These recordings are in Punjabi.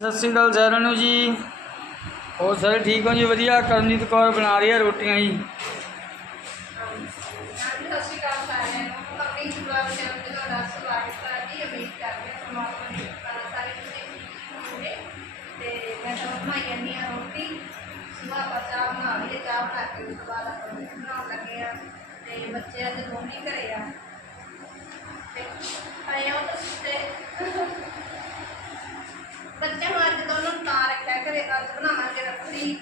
ਸਤਿ ਸ਼੍ਰੀ ਅਕਾਲ ਸਾਰਿਆਂ ਨੂੰ ਜੀ। ਹੋਰ ਸਾਰੇ ਠੀਕ ਹੋ ਜੀ? ਵਧੀਆ। ਕਰਮਜੀਤ ਕੌਰ ਬਣਾ ਰਹੀ ਹੈ ਰੋਟੀਆਂ ਜੀ। ਸਤਿ ਸ਼੍ਰੀ ਅਕਾਲ ਸਾਰਿਆਂ ਨੂੰ ਆਪਣੀ ਜੁਗਰਾਜ ਚੈਨਲ ਤੇ ਤੁਹਾਡਾ ਸਵਾਗਤ ਹੈ ਜੀ ਉਮੀਦ ਕਰਦੇ ਹਾਂ ਪਰਮਾਤਮਾ ਦੀ ਕਿਰਪਾ ਸਾਰੇ ਤੁਸੀਂ ਠੀਕ ਹੋਵੋਗੇ ਤੇ ਮੈਂ ਤਾਂ ਬਣਾਈ ਜਾਂਦੀ ਹਾਂ ਰੋਟੀ ਸੁਬਾਹ ਆਪਾਂ ਚਾਹ ਬਣਾ ਲਈ ਚਾਹ ਬਣਾ ਕੇ ਉਸ ਤੋਂ ਬਾਅਦ ਆਪਾਂ ਬਣਾਉਣ ਲੱਗੇ ਆ ਤੇ ਬੱਚੇ ਅੱਜ ਦੋਨੇ ਘਰੇ ਆ ਤੇ ਆਏ ਹੋ ਤੁਸੀਂ ਤੇ ਬੱਚਿਆਂ ਨੂੰ ਅੱਜ ਦੋਨੋਂ ਨੂੰ ਤਾਂ ਰੱਖਿਆ ਘਰੇ ਅੱਜ ਬਣਾਵਾਂਗੇ ਰੱਖੜੀ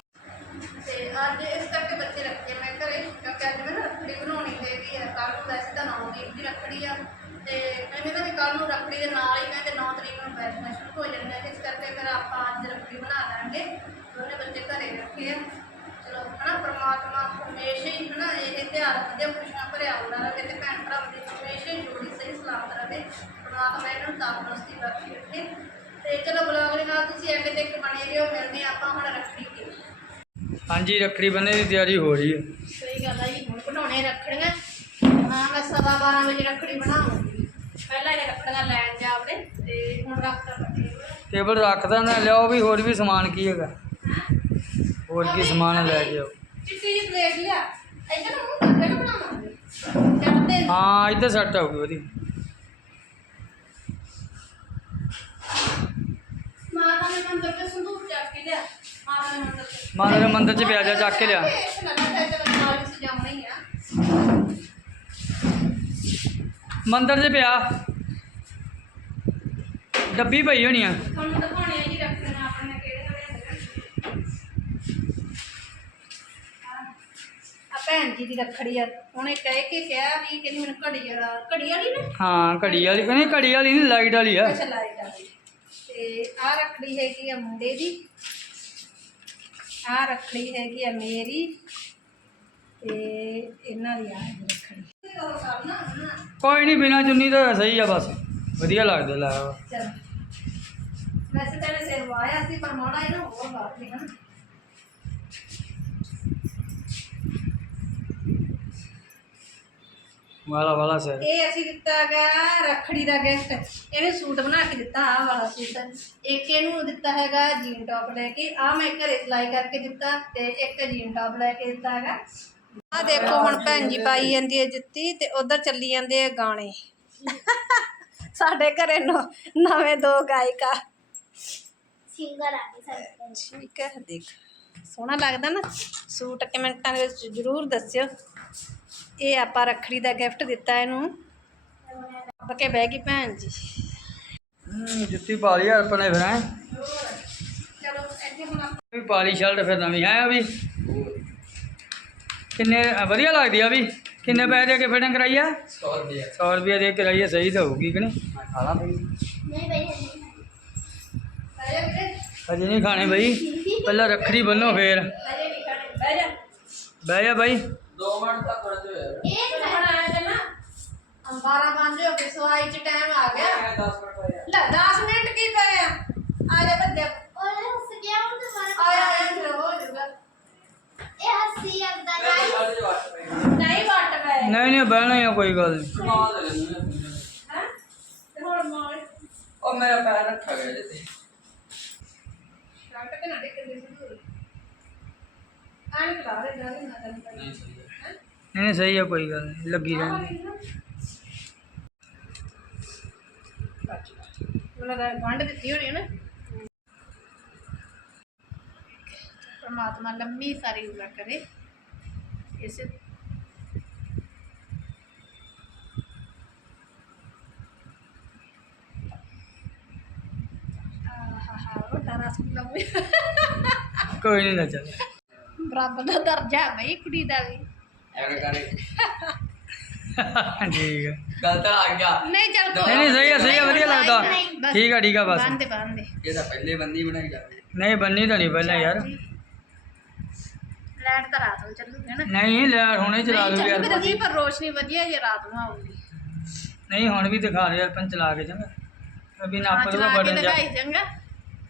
ਤੇ ਅੱਜ ਇਸ ਕਰਕੇ ਬੱਚੇ ਰੱਖੇ ਮੈਂ ਘਰੇ ਕਿਉਂਕਿ ਅੱਜ ਮੈਂ ਨਾ ਰੱਖੜੀ ਬਣਾਉਣੀ ਹੈਗੀ ਆ ਕੱਲ ਨੂੰ ਵੈਸੇ ਤਾਂ 9 ਤਰੀਕ ਦੀ ਰੱਖੜੀ ਆ ਤੇ ਕਹਿੰਦੇ ਨਾ ਵੀ ਕੱਲ ਨੂੰ ਰੱਖੜੀ ਦੇ ਨਾਲ ਹੀ ਕਹਿੰਦੇ 9 ਤਰੀਕ ਨੂੰ ਬੈਠਣਾ ਸ਼ੁਰੂ ਹੋ ਜਾਂਦਾ ਇਸ ਕਰਕੇ ਫਿਰ ਆਪਾਂ ਅੱਜ ਰੱਖੜੀ ਬਣਾ ਦਾਂਗੇ। ਦੋਨੇ ਬੱਚੇ ਘਰੇ ਰੱਖੇ ਆ। ਚਲੋ ਹਨਾ ਪ੍ਰਮਾਤਮਾ ਹਮੇਸ਼ਾ ਹੀ ਹਨਾ ਇਹ ਤਿਉਹਾਰ ਵਧੀਆ ਖੁਸ਼ੀਆਂ ਭਰਿਆ ਹੁੰਦਾ ਰਹੇ ਤੇ ਭੈਣ ਭਰਾਵਾਂ ਦੀ ਹਮੇਸ਼ਾ ਹੀ ਜੋੜੀ ਸਹੀ ਸਲਾਮਤ ਰਹੇ। ਪ੍ਰਮਾਤਮਾ ਇਹਨਾਂ ਨੂੰ ਤੰਦਰੁਸਤੀ ਬਖਸ਼ੇ ਰੱਖੇ। ਤੇ ਚਲੋ ਬੁਲਾਗ ਦੇ ਨਾਲ ਤੁਸੀਂ ਅੱਗੇ ਤੱਕ ਬਣੇ ਰਹੋ। ਮਿਲਦੇ ਆਪਾਂ ਹੁਣ ਰੱਖੜੀ ਤੇ। ਹਾਂਜੀ ਰੱਖੜੀ ਬੰਨ੍ਹਣ ਦੀ ਤਿਆਰੀ ਹੋ ਰਹੀ ਹੈ। ਸਹੀ ਗੱਲ ਹੈ ਜੀ ਹੁਣ ਬਣਾਉਣੇ ਰੱਖੜੀਆਂ। ਹਾਂ ਮੈਂ ਸਵਾ 12 ਵਜੇ ਰੱਖੜੀ ਬਣਾਉਂਗੀ ਪਹਿਲਾਂ ਇਹ ਰੱਖੜੀਆਂ ਲੈਣ ਜਾਵੜੇ ਤੇ ਹੁਣ ਪੱਕੇ ਟੇਬਲ ਰੱਖਦਾ ਨਾ ਲਿਆਓ ਵੀ ਹੋਰ ਵੀ ਸਮਾਨ ਕੀ ਹੈਗਾ? ਹੋਰ ਕੀ ਸਮਾਨ ਲੈ ਕੇ ਆਓ। ਚਿੱਟੀ ਜਿਹੀ ਪਲੇਟ ਲਿਆ। ਇੱਧਰ ਨੂੰ ਬਣਾਵਾਂਗੇ ਹਾਂ ਇੱਧਰ ਸੈੱਟ ਆਊਗੀ ਵਧੀਆ। ਮਾਤਾ ਨੇ ਮੰਦਰ ਤੇ ਸੰਦੂਕ ਚੱਕ ਕੇ ਲਿਆ। ਮਾਤਾ ਨੇ ਮੰਦਰ ਤੇ। ਮਾਤਾ ਦੇ ਮੰਦਰ 'ਚ ਪਿਆ ਜਾ ਚੱਕ ਕੇ ਲਿਆ। ਤੇ ਚਲ ਨਾਲ ਵੀ ਸਜਾਉਣਾ ਹੀ ਆ। ਮੰਦਰ 'ਚ ਪਿਆ। ਡੱਬੀ ਪਈ ਹੋਣੀ ਆ। ਤੁਹਾਨੂੰ ਦਿਖਾਉਣੇ ਆ ਜੀ ਰੱਖੜੀਆਂ ਆਪਣੇ ਕਿਹੜੇ ਕਿਹੜੇ ਹੁੰਦੇ ਆ ਭੈਣ ਜੀ ਦੀ ਰੱਖੜੀ ਆ। ਉਹਨੇ ਕਹਿ ਕੇ ਕਿਹਾ ਵੀ ਕਹਿੰਦੀ ਮੈਨੂੰ ਘੜੀ ਵਾਲਾ ਘੜੀ ਵਾਲੀ ਨਾ? ਹਾਂ ਘੜੀ ਵਾਲੀ। ਨਹੀਂ ਘੜੀ ਵਾਲੀ ਨਹੀਂ ਲਾਈਟ ਵਾਲੀ ਆ। ਅੱਛਾ ਲਾਈਟ ਵਾਲੀ। ਤੇ ਆ ਰੱਖੜੀ ਹੈਗੀ ਆ ਮੁੰਡੇ ਦੀ। ਆ ਰੱਖੜੀ ਹੈਗੀ ਆ ਮੇਰੀ। ਤੇ ਇਹਨਾਂ ਦੀ ਆ। ਕੋਈ ਨਹੀਂ ਬਿਨਾ ਚੁੰਨੀ ਤਾਂ ਸਹੀ ਆ ਬਸ। ਵਧੀਆ ਲੱਗਦਾ ਲਾਇਆ ਵਾ। ਚਲ। ਵੈਸੇ ਤਾਂ ਇਹਨੇ ਸਿਰ ਵਾਇਆ ਸੀ ਪਰ ਮਾੜਾ ਇਹਨਾਂ ਹੋਰ ਬਾਤ ਨਹੀਂ ਹਨ ਵਾਲਾ ਵਾਲਾ ਸਿਰ। ਇਹ ਅਸੀਂ ਦਿੱਤਾ ਹੈਗਾ ਰੱਖੜੀ ਦਾ ਗਿਫਟ ਇਹਨੇ ਸੂਟ ਬਣਾ ਕੇ ਦਿੱਤਾ ਆਹ ਵਾਲਾ ਸੂਟ। ਇੱਕ ਇਹਨੂੰ ਦਿੱਤਾ ਹੈਗਾ ਜੀਨ ਟੌਪ ਲੈ ਕੇ। ਆ ਮੈਂ ਘਰੇ ਸਿਲਾਈ ਕਰਕੇ ਦਿੱਤਾ ਤੇ ਇੱਕ ਜੀਨ ਟੌਪ ਲੈ ਕੇ ਦਿੱਤਾ ਹੈਗਾ। ਆ ਦੇਖੋ ਹੁਣ ਭੈਣ ਜੀ ਪਾਈ ਜਾਂਦੀ ਹੈ ਜੁੱਤੀ ਤੇ ਉਧਰ ਚੱਲੀ ਜਾਂਦੇ ਆ ਗਾਣੇ। ਸਾਡੇ ਘਰੇ ਨੋ- ਨਵੇਂ ਦੋ ਗਾਇਕਾ ਸਿੰਗਰ ਆ ਗਏ ਸਾਡੇ ਠੀਕ ਹੈ ਦੇਖ। ਸੋਹਣਾ ਲੱਗਦਾ ਨਾ। ਸੂਟ ਕਮੈਂਟਾਂ ਦੇ ਵਿੱਚ ਜ਼ਰੂਰ ਦੱਸਿਓ। ਇਹ ਆਪਾਂ ਰੱਖੜੀ ਦਾ ਗਿਫਟ ਦਿੱਤਾ ਇਹਨੂੰ। ਰੱਬ ਕੇ ਬਹਿ ਗਈ ਭੈਣ ਜੀ। ਹਮ, ਜੁੱਤੀ ਪਾ ਲਈ ਆਪਣੇ ਫਿਰ ਹੈ? ਚਲੋ ਇੱਥੇ ਹੁਣ ਆਪਾਂ ਵੀ ਪਾ ਲਈ ਸ਼ਰਟ ਫਿਰ ਨਵੀਂ ਹੈ ਆ ਵੀ ਕਿੰਨੇ ਵਧੀਆ ਲੱਗਦੀ ਆ ਵੀ। ਕਿੰਨੇ ਪੈਸੇ ਦੇ ਕੇ ਫਿਟਿੰਗ ਕਰਾਈ ਆ? 100 ਰੁਪਏ। 100 ਰੁਪਏ ਦੇ ਕੇ ਕਰਾਈ ਆ ਸਹੀ ਤਾਂ ਹੋਊਗੀ ਕਿ ਨਹੀਂ? ਖਾਣਾ ਬਈ। ਨਹੀਂ ਬਈ ਖਾਣੇ ਬਈ। ਪਹਿਲਾਂ ਰੱਖੜੀ ਬੰਨੋ ਫੇਰ। ਬਹਿ ਜਾ ਨਹੀਂ ਖੜੇ ਬਹਿ ਜਾ। ਬਹਿ ਜਾ ਬਾਈ। ਇਹ ਹੁਣ ਆਇਆ ਜੇ ਨਾ। 12 ਵਜੇ ਹੋ ਗਏ ਸਵਾਈ ਚ ਟਾਈਮ ਆ ਗਿਆ। ਲੈ 10 ਮਿੰਟ ਕੀ ਪਏ ਆ? ਆ ਜਾ ਬੱਦੇ ਉਹਨੇ ਹੱਸ ਗਿਆ ਉਹ ਦੁਬਾਰਾ। ਆਇਆ ਫਿਰ ਹੋ ਜਾਊਗਾ। ਇਹ ਹੱਸੀ ਆਉਂਦਾ ਗਾਇਸ ਨਹੀਂ ਵੱਟ ਪਏ ਨਹੀਂ ਨਹੀਂ ਬਹਿਣਾ ਹੀ ਆ ਕੋਈ ਗੱਲ ਨਹੀਂ ਉਹ ਮੇਰਾ ਪੈਰ ਰੱਖਾ ਗਿਆ ਜਿੱਤੇ ਦੇ ਦੇ ਨਹੀਂ ਸਹੀ ਆ ਕੋਈ ਗੱਲ ਨਹੀਂ ਲੱਗੀ ਰਹਿੰਦੀ ਮੈਨੂੰ ਤਾਂ ਗੰਢ ਦਿੱਤੀ ਹੋਣੀ ਹੈ ਨਾ ਪਰਮਾਤਮਾ ਲੰਮੀ ਸਾਰੀ ਉਮਰ ਕਰੇ। ਇਸੇ ਆਹਾ ਉਹ ਤਾਰਾ ਸੁਣ ਕੋਈ ਨਹੀਂ ਨਾ ਚੱਲ ਬਰਾਬਰ ਦਾ ਦਰਜਾ ਹੈ ਬਈ ਕੁੜੀ ਦਾ ਵੀ ਐਵੇਂ ਕਰੇ ਠੀਕ ਆ ਗਲਤ ਆ ਗਿਆ ਨਹੀਂ ਚੱਲ ਕੋਈ ਨਹੀਂ ਨਹੀਂ ਸਹੀ ਆ ਸਹੀ ਆ ਵਧੀਆ ਲੱਗਦਾ ਬਸ। ਠੀਕ ਆ ਠੀਕ ਆ ਬਸ ਬੰਦ ਬੰਦ ਇਹ ਤਾਂ ਪਹਿਲੇ ਬੰਦੀ ਬਣਾਈ ਜਾਂਦੇ ਨਹੀਂ ਬੰਨੀ ਤਾਂ ਨਹੀਂ ਪਹਿਲਾਂ ਯਾਰ ਲੈਟ ਤਾਂ ਰਾਤ ਨੂੰ ਚੱਲੂਗੀ ਨਾ ਨਹੀਂ ਲੈ ਹੁਣੇ ਚਲਾ ਦੂ ਯਾਰ ਚੱਲੂਗੀ ਪਰ ਰੋਸ਼ਨੀ ਵਧੀਆ ਜੇ ਰਾਤ ਨੂੰ ਆਊਗੀ ਨਹੀਂ ਹੁਣ ਵੀ ਦਿਖਾ ਰਿਹਾ ਪਨ ਚਲਾ ਕੇ ਚੰਗਾ ਅਭੀ ਨਾਪ ਕੇ ਬਟਨ ਜਾ ਲਗਾਈ ਚੰਗਾ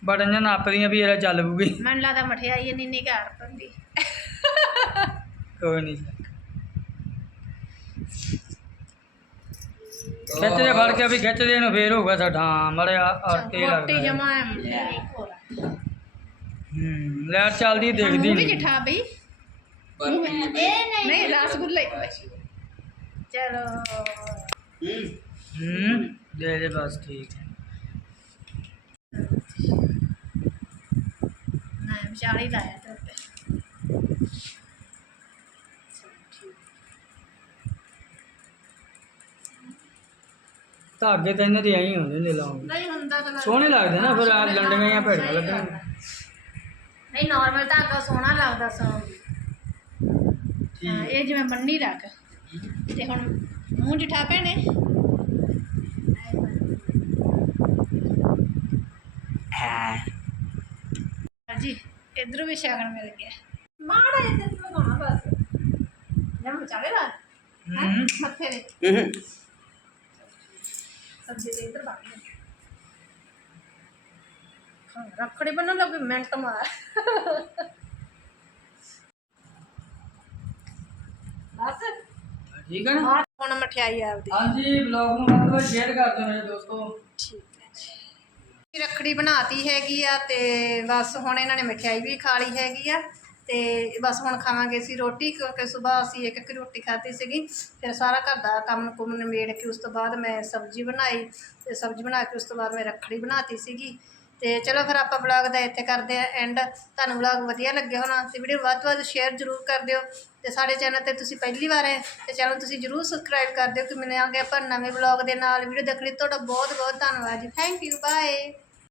ਬਟਨ ਜਾਂ ਨਾਪਦੀਆਂ ਵੀ ਇਹਦਾ ਚੱਲ ਪੂਗੀ ਮੈਨੂੰ ਲੱਗਦਾ ਮਠਿਆਈ ਇੰਨੀ ਨਹੀਂ ਘਰ ਪੰਦੀ। ਕੋਈ ਨਹੀਂ। ਖਿੱਚਦੇ ਫੜ ਕੇ ਵੀ ਖਿੱਚਦੇ ਨੂੰ ਫੇਰ ਹੋਊਗਾ ਸਾਡਾ। ਮੜਿਆ ਅੜਕੇ ਮੋਟੀ ਲੱਗਦਾ ਜਮਾ ਹੂੰ। ਲੈਟ ਚੱਲਦੀ ਦਿਖਦੀ ਵੀ ਨਹੀਂ। ਜਿਠਾ ਬਈ। ਨਹੀਂ ਨਹੀਂ ਰਸਗੁੱਲੇ। ਚਲੋ। ਹੂੰ ਹੂੰ ਦੇ ਦੇ ਬਸ ਠੀਕ ਹੈ। ਲਾਇਆ ਤੇ ਉੱਤੇ। ਧਾਗੇ ਤਾਂ ਇਹਨਾਂ ਦੇ ਐਂ ਹੁੰਦੇ ਨੇ ਲਾਉਣ। ਨਹੀਂ ਹੁੰਦਾ ਤਾਂ ਸੋਹਣੇ ਲੱਗਦੇ ਨਾ ਫਿਰ ਆ ਸੋਹਣੇ ਲੰਡੀਆਂ ਜਾਂ ਗੱਲ ਆ। ਨਹੀਂ ਨਾਰਮਲ ਧਾਗਾ ਸੋਹਣਾ ਲੱਗਦਾ ਸੋ ਹਾਂ, ਇਹ ਜਿਵੇਂ ਬੰਨੀ ਰੱਖ। ਤੇ ਹੁਣ ਮੂੰਹ ਜਿਠਾ ਭੈਣੇ ਜੀ ਇਧਰੋਂ ਵੀ ਸ਼ਗਨ ਮਿਲ ਗਿਆ। ਮਾੜਾ ਜਿਹਾ ਤੇ ਲਗਾਉਣਾ ਬਸ। ਜਮ ਚਾਲੇ ਲਾ ਹੈਂ? ਹੂੰ। ਮੱਥੇ ਦੇ। ਹੂੰ। ਸਬਜ਼ੀ ਦੇ ਇਧਰ ਬਾਕੀ ਹਾਂ ਰੱਖੜੀ ਬੰਨਣ ਲੱਗੇ ਮਿੰਟ ਮਾਰ। ਬਸ। ਠੀਕ ਹੈ ਨਾ? ਆਹ ਹੁਣ ਮਠਿਆਈ ਆਪਦੀ। ਹਾਂਜੀ ਵਲੌਗ ਨੂੰ ਵੱਧ ਤੋਂ ਵੱਧ ਸ਼ੇਅਰ ਕਰ ਦਿਓ ਮੇਰੇ ਦੋਸਤੋ। ਰੱਖੜੀ ਬਣਾਤੀ ਹੈਗੀ ਆ ਤੇ ਬਸ ਹੁਣ ਇਹਨਾਂ ਨੇ ਮਠਿਆਈ ਵੀ ਖਾ ਲਈ ਹੈਗੀ ਆ ਤੇ ਬਸ ਹੁਣ ਖਾਵਾਂਗੇ ਅਸੀਂ ਰੋਟੀ, ਕਿਉਂਕਿ ਸਵੇਰ ਅਸੀਂ ਇੱਕ ਇੱਕ ਰੋਟੀ ਖਾਧੀ ਸੀਗੀ, ਫਿਰ ਸਾਰਾ ਘਰ ਦਾ ਕੰਮ ਕੁਮ ਨਿਬੇੜ ਕੇ ਉਸ ਤੋਂ ਬਾਅਦ ਮੈਂ ਸਬਜ਼ੀ ਬਣਾਈ ਤੇ ਸਬਜ਼ੀ ਬਣਾ ਕੇ ਉਸ ਤੋਂ ਬਾਅਦ ਮੈਂ ਰੱਖੜੀ ਬਣਾਤੀ ਸੀਗੀ। ਤੇ ਚਲੋ ਫਿਰ ਆਪਾਂ ਵਲੌਗ ਦਾ ਇੱਥੇ ਕਰਦੇ ਆ ਐਂਡ ਤੁਹਾਨੂੰ ਵਲੌਗ ਵਧੀਆ ਲੱਗਿਆ ਹੋਣਾ ਤੇ ਵੀਡੀਓ ਵੱਧ ਤੋਂ ਵੱਧ ਸ਼ੇਅਰ ਜ਼ਰੂਰ ਕਰ ਦਿਓ ਤੇ ਸਾਡੇ ਚੈਨਲ ਤੇ ਤੁਸੀਂ ਪਹਿਲੀ ਵਾਰ ਹੈ ਤੇ ਚੈਨਲ ਤੁਸੀਂ ਜ਼ਰੂਰ ਸਬਸਕ੍ਰਾਈਬ ਕਰ ਦਿਓ ਕਿ ਮਿਲਾਂਗੇ ਆਪਾਂ ਨਵੇਂ ਵਲੌਗ ਦੇ ਨਾਲ। ਵੀਡੀਓ ਦੇਖਣ ਲਈ ਤੁਹਾਡਾ ਬਹੁਤ ਬਹੁਤ ਧੰਨਵਾਦ ਜੀ। Thank you bye